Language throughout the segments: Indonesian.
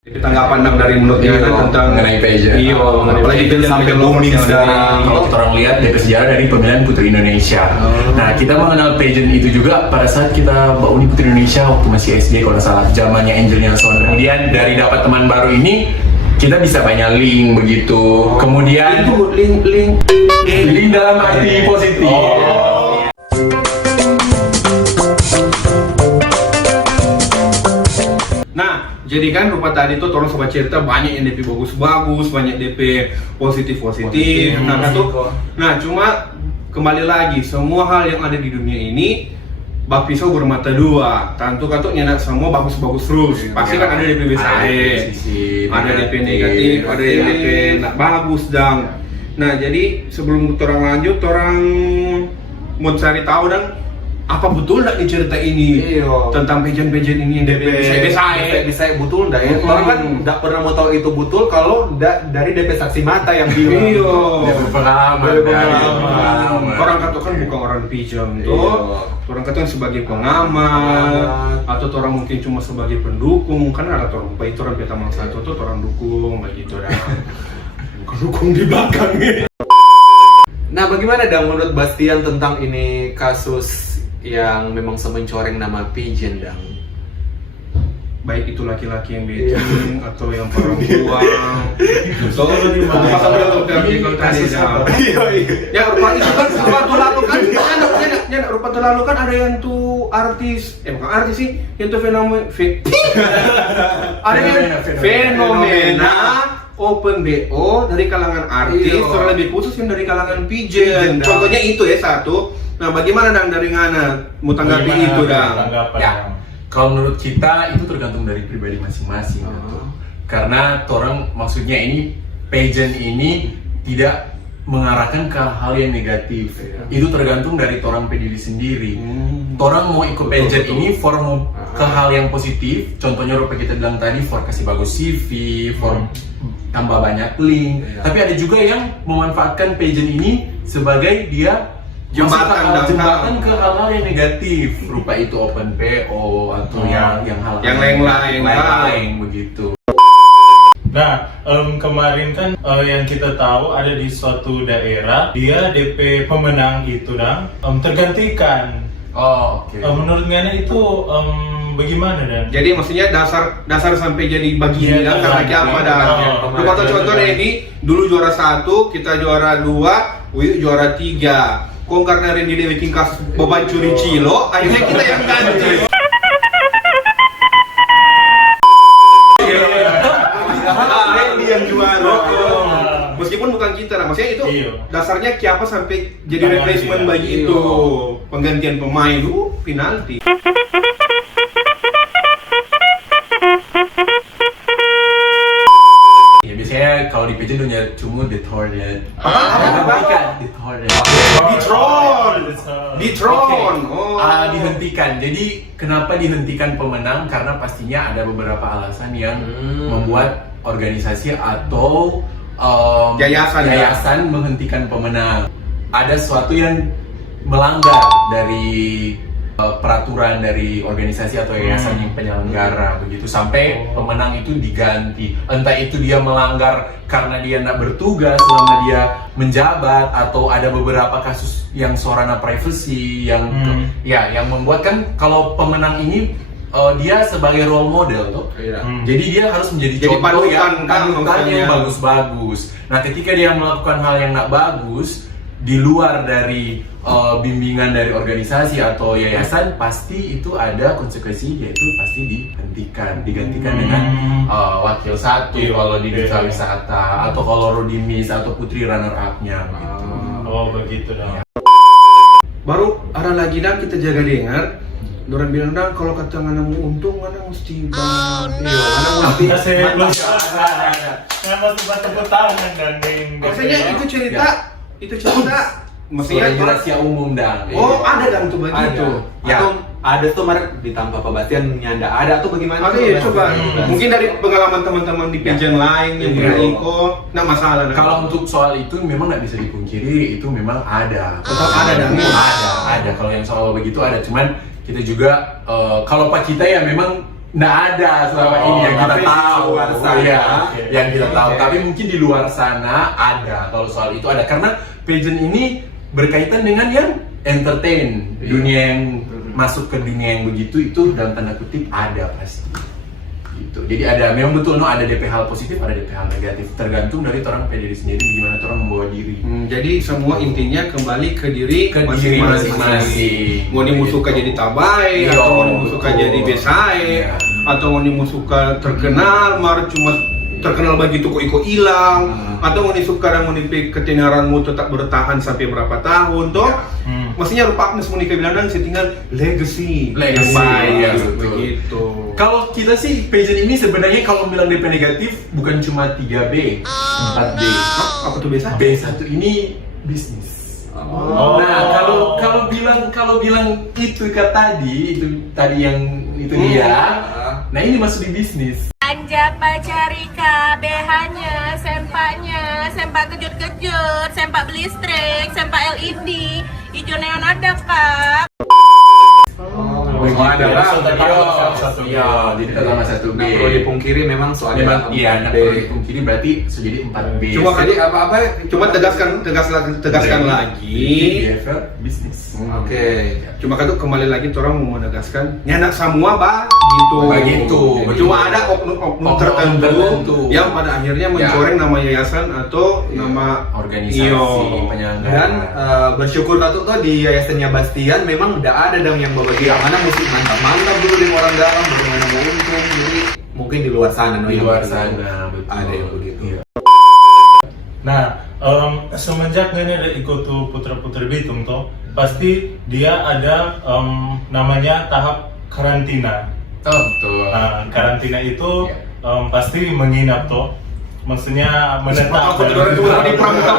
Tanggapan dari menurutnya tentang mengenai pageant. Iya, apalagi itu sampai booming sekarang. Kalau kita orang lihat dari sejarah dari pemilihan Putri Indonesia. Nah, kita mengenal pageant itu juga pada saat kita Mbak Uni Putri Indonesia waktu masih SD kalau nggak salah, zamannya Angel Nelson. Kemudian dari dapat teman baru ini kita bisa banyak link begitu. Kemudian Itu link dalam arti positif. Jadi kan rupa tadi tuh orang sobat cerita banyak yang DP bagus-bagus, banyak DP positif. Nah cuma kembali lagi semua hal yang ada di dunia ini bak pisau bermata dua. Tentu katanya semua bagus-bagus terus. Pasti kan ada DP ada DP negatif, ada yang DP nak bagus dan. Nah jadi sebelum orang lanjut, orang mau cari tahu dan apa betul nggak nih cerita ini tentang pageant ini DP bisa betul nggak ya? Orang kan nggak pernah mau tahu itu betul kalau dari DP saksi mata yang bilang. Pengalaman. Orang katakan bukan orang pageant tuh, orang katakan sebagai pengamat atau orang mungkin cuma sebagai pendukung. Kan ada orang baik orang peta mangsa itu tuh orang dukung begitu dah. Bukan dukung di belakangnya. Nah, bagaimana dong menurut Bastian tentang ini kasus yang memang semencoreng nama pageant dong? Baik itu laki-laki yang betting atau yang perempuan. So, ya rupa itu lalu kan ada yang tuh artis, bukan artis sih, yang tuh ada yang fenomena Open BO dari kalangan artis, terus lebih khusus yang dari kalangan pageant. Contohnya itu ya satu. Nah, bagaimana dang dari Ngana mau tanggapi itu dang? Ya, kalau menurut kita itu tergantung dari pribadi masing-masing. Karena orang maksudnya ini pageant ini tidak mengarahkan ke hal yang negatif. Itu tergantung dari orang peduli sendiri. Orang mau ikut pageant ini for ke hal yang positif. Contohnya rupa kita bilang tadi for kasih bagus CV, for tambah banyak link. Tapi ada juga yang memanfaatkan pageant ini sebagai dia jembatan ke hal-hal yang negatif, rupa itu open PO atau yang hal-hal yang lain begitu. Nah, kemarin kan yang kita tahu ada di suatu daerah dia DP pemenang itu tergantikan. Oke. Menurut Ngana itu bagaimana dan? Jadi maksudnya dasar sampai jadi bagian karena apa dah? Lupa contoh ini dulu juara 1, kita juara 2, Wih juara 3. Kok karena Randy Dewi bikin kasus beban curi cilo, akhirnya kita yang ganti. Randy yang juara. Meskipun bukan kita lah, maksudnya itu dasarnya Kiapa sampai jadi replacement bagi itu penggantian pemain dulu penalti. Ya biasanya kalau di pageant dunia cuma detorted. Ditron. Dihentikan. Jadi kenapa dihentikan pemenang? Karena pastinya ada beberapa alasan yang membuat organisasi atau yayasan menghentikan pemenang. Ada sesuatu yang melanggar dari peraturan dari organisasi atau yayasan yang penyelenggara begitu sampai pemenang itu diganti. Entah itu dia melanggar karena dia tidak bertugas selama dia menjabat atau ada beberapa kasus yang sorana privacy yang yang membuat kan kalau pemenang ini dia sebagai role model tuh. Jadi dia harus menjadi contoh panutan yang bagus-bagus. Nah, ketika dia melakukan hal yang tidak bagus di luar dari bimbingan dari organisasi atau yayasan, pasti itu ada konsekuensi, yaitu pasti digantikan dengan wakil satu kalau di desa wisata atau kalau Rodimis atau putri runner up-nya gitu. Oh begitu dong. Baru ada lagi dan kita jaga dengar. Orang bilang dah kalau kata Ngana mau untung, Ngana mesti Ngana mesti tepuk tangan dan maksudnya itu cerita maksudnya rahasia umum dan ada dan tuh begitu atau ada tuh Marek ditambah Bastian nyanda ada tuh bagaimana? Oke, coba mungkin dari pengalaman teman-teman di pageant lain yang pernah ikut, nggak masalah. Kalau untuk soal itu memang nggak bisa dipungkiri, itu memang ada. Tetap ada dan ada. Kalau yang soal begitu ada, cuman kita juga kalau Pak Cita ya memang nggak ada selama ini yang kita tapi di tahu. luar sana. Iya, yang kita tahu. Oke. Tapi mungkin di luar sana ada. Kalau soal itu ada, karena pageant ini berkaitan dengan yang entertain, Iya. dunia yang masuk ke dunia yang begitu itu dalam tanda kutip ada pasti. Gitu. Jadi ada, memang betul ada DP hal positif, ada DP hal negatif. Tergantung dari orang diri sendiri, bagaimana orang membawa diri. Jadi semua intinya kembali ke diri Ke diri masing-masing. Mau suka jadi tabai, Iya, atau mau suka betul. jadi besae, Iya. atau mau suka terkenal, mar cuma terkenal begitu kok iko hilang, atau mau suka dan mau ketenaranmu tetap bertahan sampai berapa tahun, toh? Maksudnya rupa Agnes Monica bilang dan saya tinggal legacy yang Legacy, baik, ya, betul. begitu. Kalau kita sih pageant ini sebenarnya kalau bilang DP negatif bukan cuma 3B, 4B. Apa tuh biasa? B1 ini bisnis. Oh. Nah, kalau bilang itu yang itu dia. Nah, ini masuk di bisnis. Anja pacari KBH-nya, sempak kejut-kejut, sempak listrik, sempak LED, hijau neon ada kak. Ada Satu iya, jadi pertama 1B. Nggak perlu dipungkiri memang soalnya Memang iya, nggak 4B. perlu dipungkiri berarti jadi 4B. Cuma Jadi apa-apa Cuma tegaskan lagi. behavior bisnis. Oke. Cuma kan tuh kembali lagi orang mau menegaskan nyanak semua gitu. Begitu. Cuma ada oknum-oknum Oknum tertentu tertentu. yang pada akhirnya mencoreng nama yayasan atau nama Organisasi Iyo. penyelenggara. Dan bersyukur tuh di yayasannya Bastian memang udah ada dong yang berbagi mana musik mantap-mantap dulu dengan orang dalam bagaimana mau untung. Jadi mungkin di luar sana di yang luar begitu. sana betul. Ada yang begitu. Iya. Nah, semenjak ini ada ikut tuh putra-putri Bitung toh, pasti dia ada namanya tahap karantina. Oh, betul. Nah, karantina itu Iya. pasti menginap toh, maksudnya menetap. Aku tidur itu di pramuka.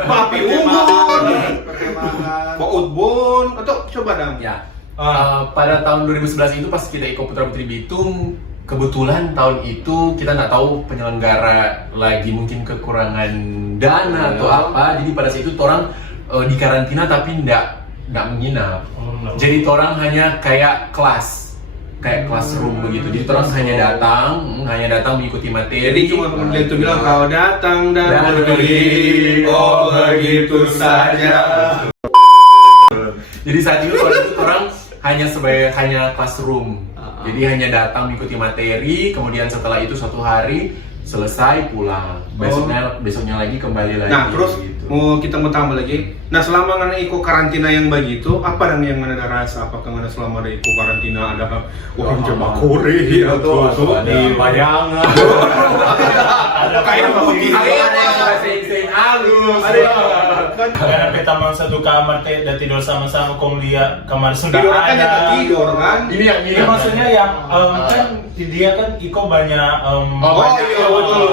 Papi Unggul, Pak Utbun, atau coba dong. Ya. Pada tahun 2011 itu pas kita ikut Putra Putri Bitung, kebetulan tahun itu kita nggak tahu penyelenggara lagi mungkin kekurangan dana atau apa, jadi pada saat itu orang di karantina tapi nggak menginap. Jadi orang hanya kayak kelas, kayak classroom begitu. Jadi orang hanya datang mengikuti materi. Jadi cuma kemudian itu bilang kau datang dan Dan pergi, oh begitu saja. Jadi saat itu orang hanya classroom. Jadi hanya datang mengikuti materi, kemudian setelah itu suatu hari selesai pulang. Besoknya lagi kembali lagi. Nah terus gitu. kita mau tambah lagi. Nah selama ngana ikut karantina yang begitu, apa dan yang mana ada rasa? Apakah ngana selama ada ikut karantina ada orang coba kore atau Ada bayangan. kain putih? Ada sein halus. Karena kita mau satu kamar teh dan tidur sama-sama kong lihat kamar sudah Tidur kan ada. kita tidur kan? Ini yang Ya, maksudnya yang kan dia kan Iko banyak iya, betul.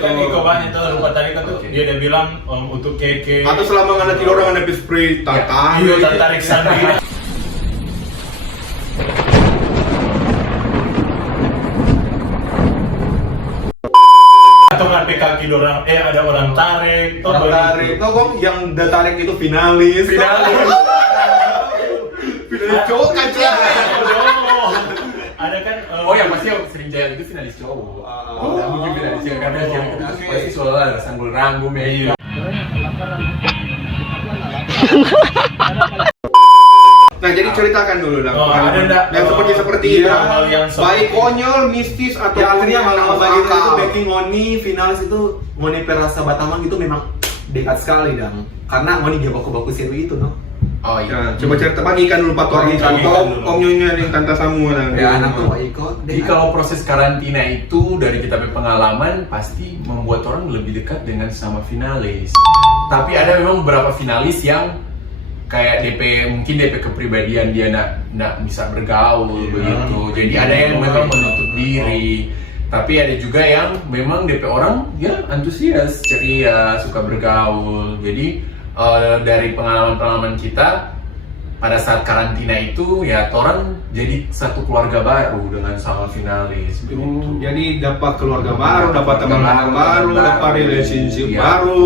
Kan Iko banyak tuh lupa tadi kan tuh Oke. dia udah bilang untuk keke Atau selama ngana tidur orang ngana spray tata. iya tertarik sendiri. Atau nggak kaki orang ada orang tarik tuh Orang begitu. tarik. Tuh kok yang udah tarik itu finalis. Finalis cowok kaca. Ada kan Oh yang pasti yang sering jaya itu finalis cowok. Nggak mungkin finalis cewek karena yang itu pasti selalu ada sanggul rambut Iya. Nah jadi ceritakan dulu dong. Ada nggak, yang seperti iya, itu. hal yang Baik konyol, mistis atau Ya akhirnya yang hal-hal masuk begitu itu akal. backing Ngoni finalis itu Ngoni Perasa Batamang itu memang dekat sekali dong. Karena Ngoni dia baku-baku seru itu no. Oh Nah, coba cerita bagikan dulu Pak Tori, Bagikan dulu. Om Nyonya yang Tante Samu Ya anak tuh Pak Iko. Jadi kalau proses karantina itu dari kita punya pengalaman pasti membuat orang lebih dekat dengan sama finalis. Tapi ada memang beberapa finalis yang kayak mungkin DP kepribadian dia nggak bisa bergaul begitu. Jadi ada yang memang menutup diri. Tapi ada juga yang memang DP orang ya antusias, ceria, suka bergaul. Jadi dari pengalaman-pengalaman kita pada saat karantina itu ya orang jadi satu keluarga baru dengan sama finalis begitu. Jadi dapat keluarga baru, dapat teman-teman baru, dapat relationship Iya. baru.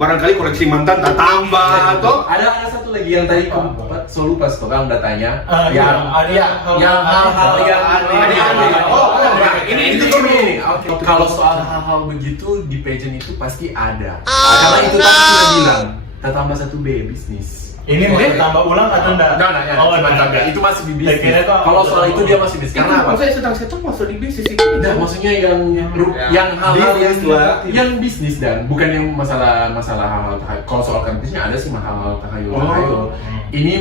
barangkali koleksi mantan tak tambah atau Ada satu lagi yang tadi so lupa Kang datanya. Yang hal-hal yang aneh. Oh, ini ini. Oke. Kalau soal hal-hal begitu di pageant itu pasti ada. Karena itu tadi sudah bilang, kita tambah 1B bisnis. Ini mau tambah ulang atau enggak? Enggak, cuma tambah. Itu masih di bisnis. Kalau soal itu dia masih bisnis. Karena apa? Saya sedang masuk di bisnis itu. Nah, maksudnya yang hal-hal yang bisnis dan bukan yang masalah hal-hal takhayul. Kalau soal kampusnya ada sih hal-hal takhayul. Ini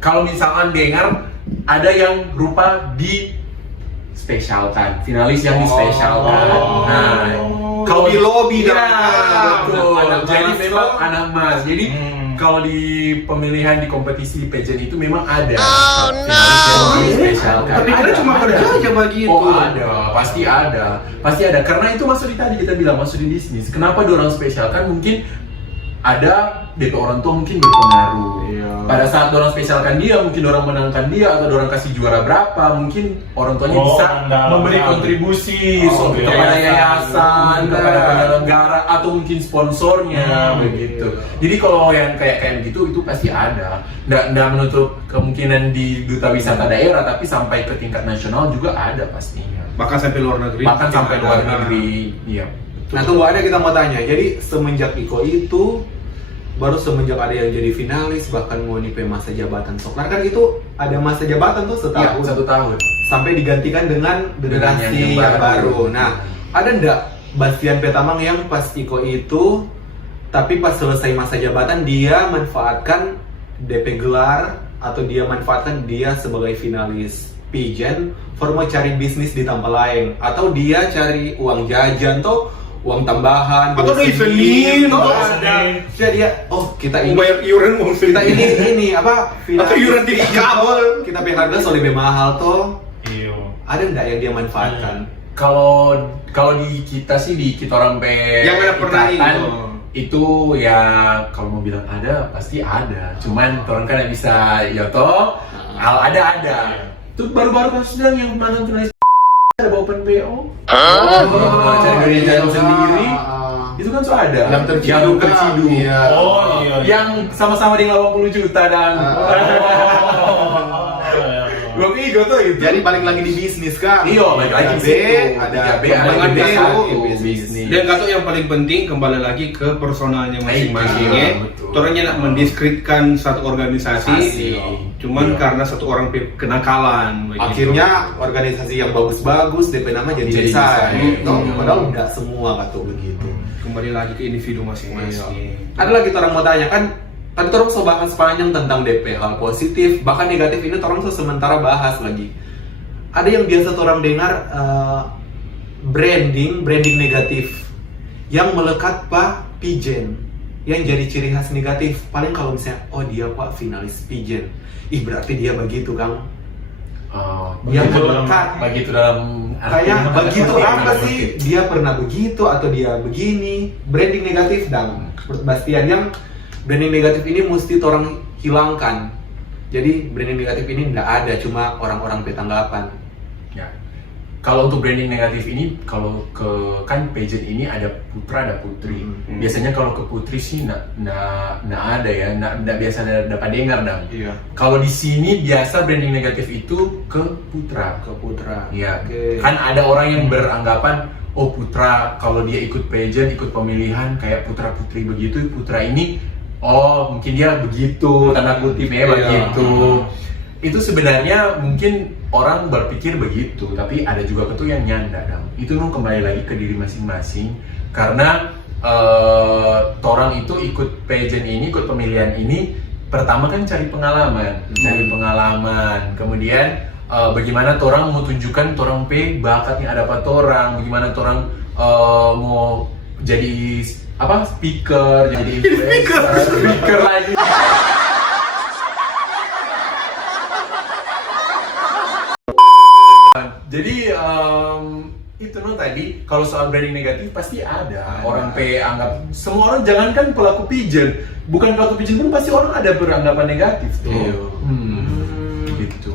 kalau misalkan dengar ada yang rupa di spesialkan, finalis yang di spesialkan. Nah, kalau di lobby betul. Jadi memang anak mas. Jadi kalau di pemilihan di kompetisi di pageant itu memang ada finalis yang di spesialkan. Tapi kita cuma kerja aja begitu. Oh ada, pasti ada. Karena itu masuk di tadi kita bilang masuk di bisnis. Kenapa diorang spesialkan? Mungkin ada DP orang tua mungkin berpengaruh. Pada saat orang spesialkan dia, mungkin orang menangkan dia atau orang kasih juara berapa, mungkin orang tuanya bisa memberi kontribusi kepada yayasan, kepada penyelenggara atau mungkin sponsornya begitu. Jadi kalau yang kayak gitu itu pasti ada. Nggak menutup kemungkinan di duta wisata daerah, tapi sampai ke tingkat nasional juga ada pastinya. Bahkan sampai luar negeri. Iya. Nah tunggu ada kita mau tanya, jadi semenjak Iko itu baru semenjak ada yang jadi finalis bahkan mau nipe masa jabatan Soklar kan itu ada masa jabatan tuh setahun. Ya, 1 tahun. Sampai digantikan dengan generasi yang baru. Nah ada ndak Bastian Petamang yang pas Iko itu tapi pas selesai masa jabatan dia manfaatkan DP gelar atau dia manfaatkan dia sebagai finalis pageant for mau cari bisnis di tempat lain atau dia cari uang jajan tuh uang tambahan atau dari seni ada dia kita ini bayar iuran uang kita ini apa atau iuran di kabel kita pay harga so lebih mahal tuh Iya. ada nggak yang dia manfaatkan Kalau di kita sih di kita orang yang ada pernah itu ya kalau mau bilang ada pasti ada. Cuman orang kan bisa ya toh ada. Itu baru-baru kasus yang mana tulis ada open BO. Cari jalan sendiri. Itu kan sudah ada. Yang terciduk. Iya. Oh iya. Yang sama-sama di 80 juta dan Gue tuh itu. Jadi balik lagi di bisnis kan? Iya, balik lagi di situ. Ada B, ada bisnis. Dan kata yang paling penting kembali lagi ke personalnya masing-masing ya. Betul. Orangnya nak mendiskreditkan satu organisasi, cuman karena satu orang kenakalan. Begitu. Akhirnya organisasi yang bagus-bagus DP nama jadi besar. Padahal enggak semua kata begitu. Kembali lagi ke individu masing-masing. Ada lagi orang mau tanya kan? Tadi orang so bahas panjang tentang DP, hal positif, bahkan negatif ini orang so sementara bahas lagi. Ada yang biasa orang dengar branding negatif yang melekat pak pageant, yang jadi ciri khas negatif. Paling kalau misalnya, dia pak finalis pageant, berarti dia begitu Kang. Yang melekat, begitu dalam kayak begitu apa sih? Dia pernah begitu atau dia begini? Branding negatif dan menurut Bastian yang branding negatif ini mesti orang hilangkan. Jadi branding negatif ini nggak ada, cuma orang-orang petanggapan. Ya. Kalau untuk branding negatif ini, kalau ke kan pageant ini ada putra ada putri. Biasanya kalau ke putri sih nggak ada ya, nggak biasa dapat dengar dong. Iya. Kalau di sini biasa branding negatif itu ke putra. Iya. Okay. Kan ada orang yang beranggapan putra kalau dia ikut pageant, ikut pemilihan kayak putra putri begitu, putra ini mungkin dia begitu, tanda kutip ya begitu. Itu sebenarnya mungkin orang berpikir begitu, tapi ada juga ketu yang nyanda dong. Itu kembali lagi ke diri masing-masing. Karena orang itu ikut pageant ini, ikut pemilihan ini, pertama kan cari pengalaman. Kemudian bagaimana orang mau tunjukkan orang bakatnya ada apa orang, bagaimana orang mau jadi speaker, jadi speaker lagi. Jadi itu tadi kalau soal branding negatif pasti ada. Orang anggap semua orang, jangankan pelaku pageant, bukan pelaku pageant pun pasti orang ada beranggapan negatif tuh. Gitu.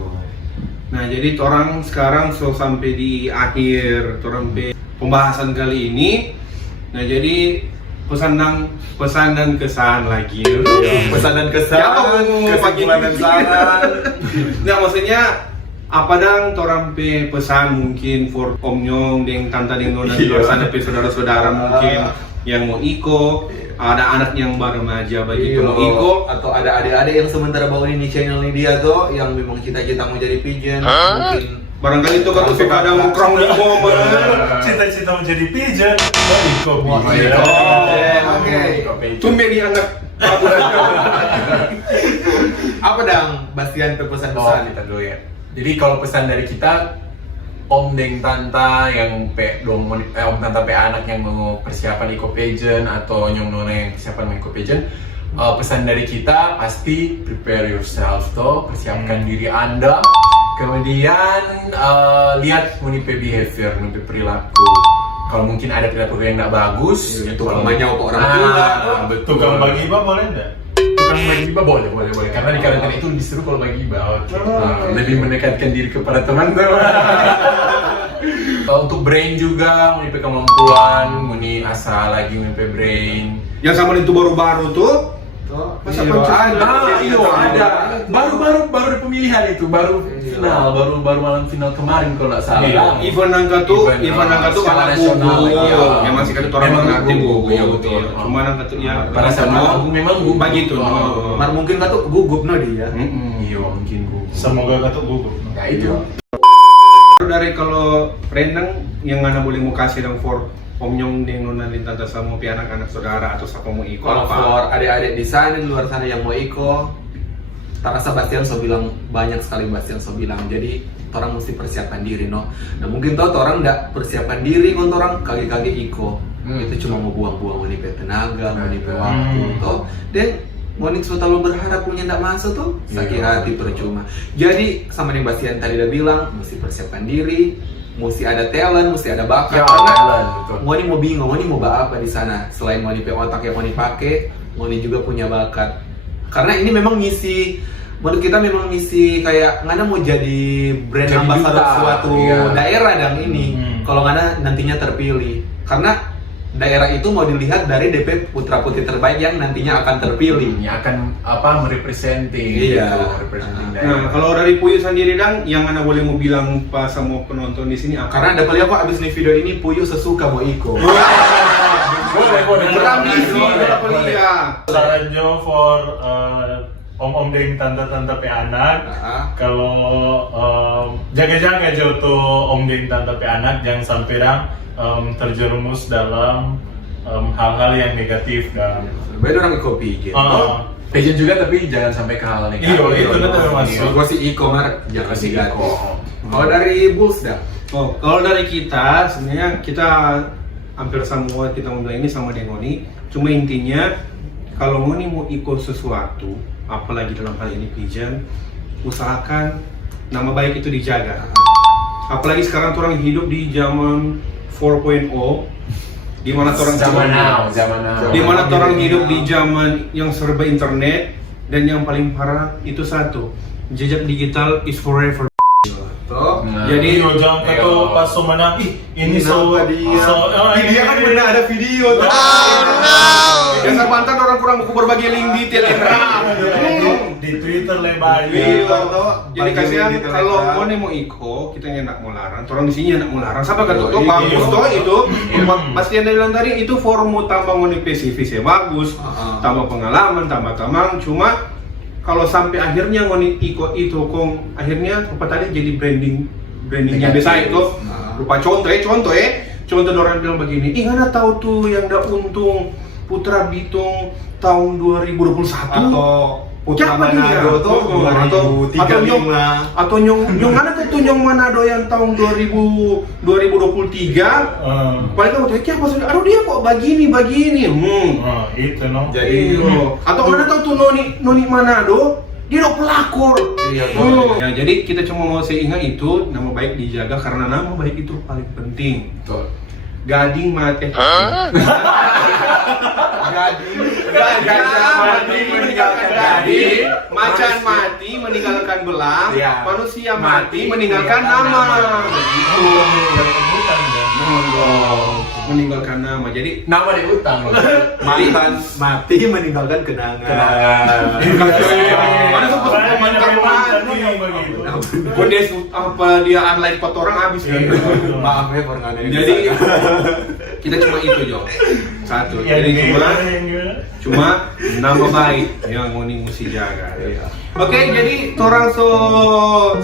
Nah jadi orang sekarang sampai di akhir pembahasan kali ini. Nah jadi pesan dan kesan lagi. Pesan dan kesan, Siapa mau kesimpulan dan saran. Nggak, maksudnya apa dang torang pe pesan mungkin for Om Nyong deng tante deng nona di luar sana pe saudara-saudara mungkin yang mau iko, ada anak yang baru remaja begitu mau iko, atau ada adik-adik yang sementara bawa ini channel ini dia tuh yang memang cita-cita mau jadi pigeon, mungkin barangkali itu kan suka ada nongkrong di momen. Cita-cita menjadi pigeon, iko Oke. Tumben di anak Apa dang Bastian pesan-pesan? Kita dulu ya. Jadi kalau pesan dari kita, Om Deng Tanta yang Om Tanta pe anak yang mau persiapan Eco Pageant atau Nyong Nona yang persiapan mau Eco Pageant, pesan dari kita pasti prepare yourself toh, persiapkan diri Anda. Kemudian lihat munipe behavior, munipe perilaku. Kalau mungkin ada perilaku yang nggak bagus, Tukang manyau ke orang tua. betul. Tukang bagi iba boleh nggak? Tukang bagi iba boleh. Karena di karantina itu disuruh kalau bagi iba. Lebih mendekatkan diri kepada teman-teman. Untuk brain juga, menipe kemampuan, muni asa lagi menipe brain. yang sama itu baru-baru tuh. Masa ada. Baru ada pemilihan itu, baru final, baru malam final kemarin kalau nggak salah. Event nangka tuh skala anak nasional. gugur. Yang masih kan orang mengerti gugur. Iya betul. Cuma nangka tuh ya Pada saat memang gugur. begitu. Mar mungkin kan tuh gugup no dia. Iya mungkin gugur. Semoga kata gugup. Nah itu. Dari kalau rendang yang mana boleh mau kasih dong for Om Nyong deng nona lintanta sama pi anak-anak saudara atau siapa mau ikut Kalau for adik-adik di sana di luar sana yang mau ikut, tak rasa Bastian so bilang banyak sekali Bastian so bilang. Jadi orang mesti persiapkan diri no. Nah mungkin tuh orang nggak persiapkan diri kon orang kagi-kagi iko. Itu cuma mau buang-buang menipe tenaga, menipe waktu toh. Dan Monik so terlalu berharap punya ndak masuk tuh sakit hati percuma. Jadi sama yang Bastian tadi udah bilang mesti persiapkan diri, mesti ada talent, mesti ada bakat. Karena Moni mau bingung, Moni mau apa di sana selain Moni pe otak yang Moni pakai, Moni juga punya bakat. Karena ini memang misi, menurut kita memang misi kayak ngana mau jadi brand ambassador suatu daerah dan ini. Kalau ngana nantinya terpilih, karena daerah itu mau dilihat dari DP putra putri terbaik yang nantinya akan terpilih. Yang akan merepresenting. Nah, kalau dari Puyu sendiri dang, yang Anda boleh mau bilang pas sama penonton di sini apa? Karena ada kali aku abis nih video ini Puyu sesuka mau ikut. Boleh. Berambisi, Saran Jo for om-om deng tante-tante pe anak. Kalau jaga-jaga Jo tuh om deng tante pe anak, jangan sampai dang terjerumus dalam hal-hal yang negatif dan Beda orang ikut pigeon. Pageant juga tapi jangan sampai ke hal negatif. Iya, itu nanti masuk. Gua sih Iko Mar, jangan Kasih diganti. Iko. Kalau dari Bulls dah. Oh, kalau dari kita sebenarnya kita hampir semua kita mau bilang ini sama Denoni. Cuma intinya kalau Ngoni mau ikut sesuatu, apalagi dalam hal ini pigeon, usahakan nama baik itu dijaga. Apalagi sekarang orang hidup di zaman 4.0, di mana orang zaman now. di mana orang hidup di zaman yang serba internet, dan yang paling parah itu satu, jejak digital is forever. Toh. Jadi jangan kata pas menang, ini dia kan benar ada video tuh. Yang mantan orang kurang buku berbagi link di Telegram. Di Twitter lebar. Jadi kasihan kalau Mone mau iko, kita enak mau larang. Orang di sini enak mau larang. Siapa kata tuh bagus toh itu. Pasti yang bilang tadi itu formu tambah Mone spesifis ya bagus. Tambah pengalaman, tambah teman. Cuma kalau sampai akhirnya Mone iko itu kong akhirnya apa tadi jadi brandingnya biasa itu. Lupa contoh orang bilang begini. Ih, Anda tahu tuh yang udah untung Putra Bitung tahun 2021 Atau Putra siapa dia? Manado tuh 2035 atau nyong mana tuh nyong Manado yang tahun 2023 paling kamu tuh siapa sih? Aduh dia kok begini Itu no. Jadi atau mana tahu tuh noni Manado dia udah pelakor. Ya, jadi kita cuma mau seingat itu nama baik dijaga karena nama baik itu paling penting. Betul. Gading mati. Gajah mati meninggalkan gading, Macan mati meninggalkan belang, Ya. manusia mati meninggalkan nama. Begitu. meninggalkan nama. Jadi Nama di utang loh. Mantan mati meninggalkan kenangan. Mana tuh Banyak mantan mantan mati. yang begitu. Kode apa dia online foto orang habis kan. Maaf ya pernah ada. Jadi kita cuma itu Jo. Satu. Yang Jadi gila. cuma nama baik yang ngoni mesti jaga. Oke, jadi orang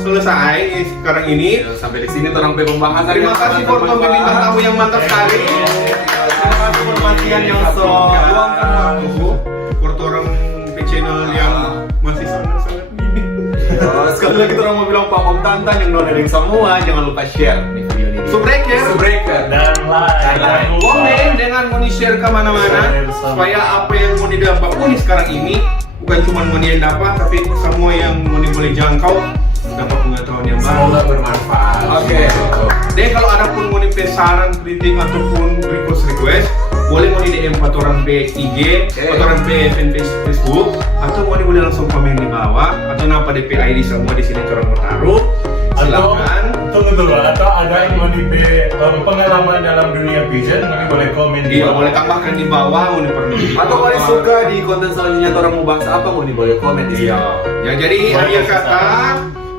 selesai sekarang ini. Sampai di sini orang pembahasan. Terima kasih for bintang tamu yang mantap sekali. Terima kasih perhatian yang luangkan waktu. For orang channel yang masih sangat-sangat minim. Sekali lagi orang mau bilang Pak Om Tantan yang nonton semua, jangan lupa share di video ini. Subbreaker. Dan like. Komen dengan mau di-share kemana-mana supaya apa yang mau didapat pun sekarang ini bukan cuma mau yang dapat, tapi semua yang mau boleh jangkau dapat pengetahuan yang baru. Semoga bermanfaat. Oke. Deh kalau ada pun mau saran, kritik ataupun request, boleh mau di DM orang IG, orang fanpage Facebook, atau mau boleh langsung komen di bawah, atau napa DP ID semua di sini orang mau taruh. Silakan. Tunggu dulu, atau ada yang mau pengalaman dalam dunia pigeon, mungkin boleh komen di Iya, bawah. boleh tambahkan di bawah, mau perlu. Atau kalau suka di konten selanjutnya orang mau bahas apa, mau boleh komen di sini. Iya. Ya jadi akhir kata,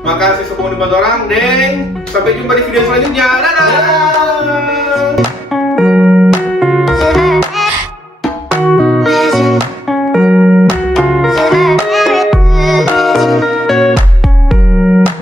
makasih semua buat orang, Deng. Sampai jumpa di video selanjutnya. Dadah.